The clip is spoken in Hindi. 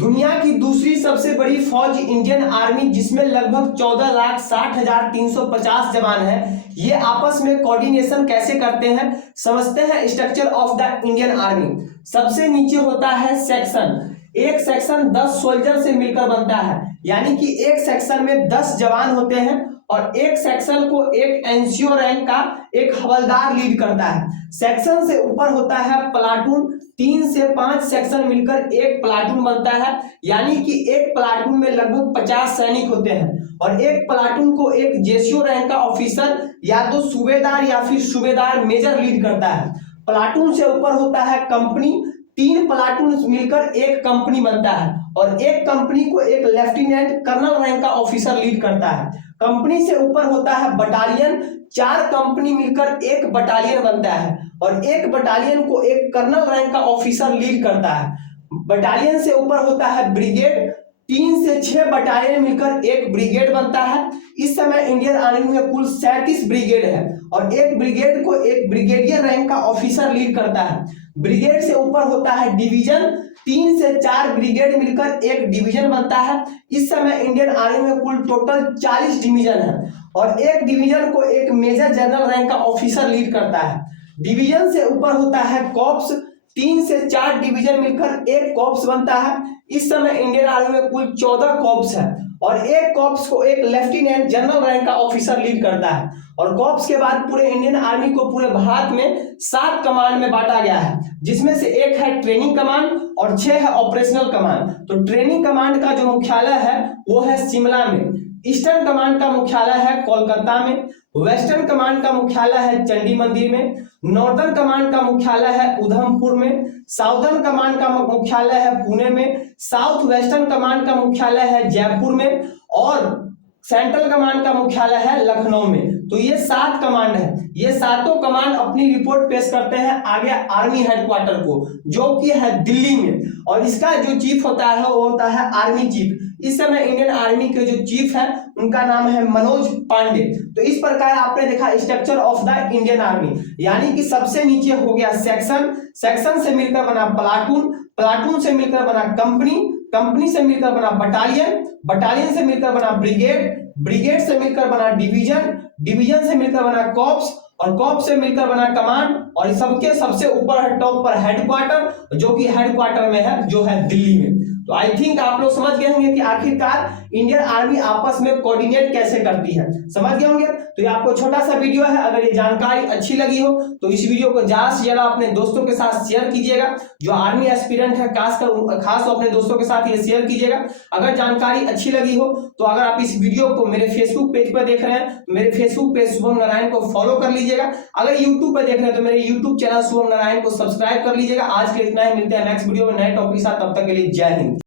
दुनिया की दूसरी सबसे बड़ी फौज इंडियन आर्मी, जिसमें लगभग 14,60,350 जवान हैं, ये आपस में कोऑर्डिनेशन कैसे करते हैं, समझते हैं structure of the Indian army. सबसे नीचे होता है सेक्शन। एक सेक्शन 10 सोल्जर से मिलकर बनता है, यानी कि एक सेक्शन में 10 जवान होते हैं और एक सेक्शन को एक एनसीओ रैंक का एक हवलदार लीड करता है। सेक्शन से ऊपर होता है प्लाटून। 3 से 5 सेक्शन मिलकर एक प्लाटून बनता है, यानी कि एक प्लाटून में लगभग 50 सैनिक होते हैं और एक प्लाटून को एक जेसीओ रैंक का ऑफिसर या तो सूबेदार या फिर सूबेदार मेजर लीड करता है। प्लाटून से ऊपर होता है कंपनी। 3 प्लाटून मिलकर एक कंपनी बनता है और एक कंपनी को एक लेफ्टिनेंट कर्नल रैंक का ऑफिसर लीड करता है। कंपनी से ऊपर होता है बटालियन। 4 कंपनी मिलकर एक बटालियन बनता है और एक बटालियन को एक कर्नल रैंक का ऑफिसर लीड करता है। बटालियन से ऊपर होता है ब्रिगेड। 3 से 6 बटालियन मिलकर एक ब्रिगेड बनता है। इस समय इंडियन आर्मी में कुल 37 ब्रिगेड है और एक ब्रिगेड को एक ब्रिगेडियर रैंक का ऑफिसर लीड करता है। ब्रिगेड से ऊपर होता है डिवीजन। 3 से 4 ब्रिगेड मिलकर एक डिवीजन बनता है। इस समय इंडियन आर्मी में कुल टोटल 40 डिवीजन है और एक डिवीजन को एक मेजर जनरल रैंक का ऑफिसर लीड करता है। डिवीजन से ऊपर होता है कॉर्प्स। 3 से 4 डिवीजन मिलकर एक कॉर्प्स बनता है। इस समय इंडियन आर्मी में कुल 14 कॉर्प्स है और एक कॉर्प्स को एक लेफ्टिनेंट जनरल रैंक का ऑफिसर लीड करता है। और कॉर्प्स के बाद पूरे इंडियन आर्मी को पूरे भारत में 7 कमांड में बांटा गया है, जिसमें से एक है ट्रेनिंग कमांड और 6 है ऑपरेशनल कमांड। तो ट्रेनिंग कमांड का जो मुख्यालय है वो है शिमला में। ईस्टर्न कमांड का मुख्यालय है कोलकाता में। वेस्टर्न कमांड का मुख्यालय है चंडी मंदिर में। नॉर्दर्न कमांड का मुख्यालय है उधमपुर में। साउदर्न कमांड का मुख्यालय है पुणे में। साउथ वेस्टर्न कमांड का मुख्यालय है जयपुर में और सेंट्रल कमांड का मुख्यालय है लखनऊ में। तो ये 7 कमांड है। ये सातों कमांड अपनी रिपोर्ट पेश करते हैं आगे आर्मी हेडक्वार्टर को, जो कि है दिल्ली में। और इसका जो चीफ होता है वो होता है आर्मी चीफ। इस समय इंडियन आर्मी के जो चीफ है उनका नाम है मनोज पांडे। तो इस प्रकार आपने देखा structure of the Indian army, यानी कि सबसे नीचे हो गया सेक्शन। सेक्शन से मिलकर बना प्लाटून। प्लाटून से मिलकर बना कंपनी। कंपनी से मिलकर बना बटालियन। बटालियन से मिलकर बना ब्रिगेड। ब्रिगेड से मिलकर बना डिवीजन। डिवीजन से मिलकर बना कॉर्प्स और कॉर्प्स से मिलकर बना कमांड और सबके सबसे ऊपर है टॉप पर हेडक्वार्टर, जो कि हेडक्वार्टर में है, जो है दिल्ली में। तो आई थिंक आप लोग समझ गए होंगे कि आखिरकार इंडियन आर्मी आपस में कोऑर्डिनेट कैसे करती है, समझ गए होंगे। तो ये आपको छोटा सा वीडियो है, अगर ये जानकारी अच्छी लगी हो तो इस वीडियो को ज्यादा से ज्यादा अपने दोस्तों के साथ शेयर कीजिएगा। जो आर्मी एस्पिरेंट है खास अपने दोस्तों के साथ ये शेयर कीजिएगा। अगर जानकारी अच्छी लगी हो तो अगर आप इस वीडियो को मेरे फेसबुक पेज पर देख रहे हैं तो मेरे फेसबुक पेज शुभम नारायण को फॉलो कर लीजिएगा। अगर यूट्यूब पर देख रहे हैं तो मेरे यूट्यूब चैनल शुभम नारायण को सब्सक्राइब कर लीजिएगा। आज के लिए इतना ही, मिलते हैं नेक्स्ट वीडियो में नए टॉपिक के साथ। तब तक के लिए जय हिंद।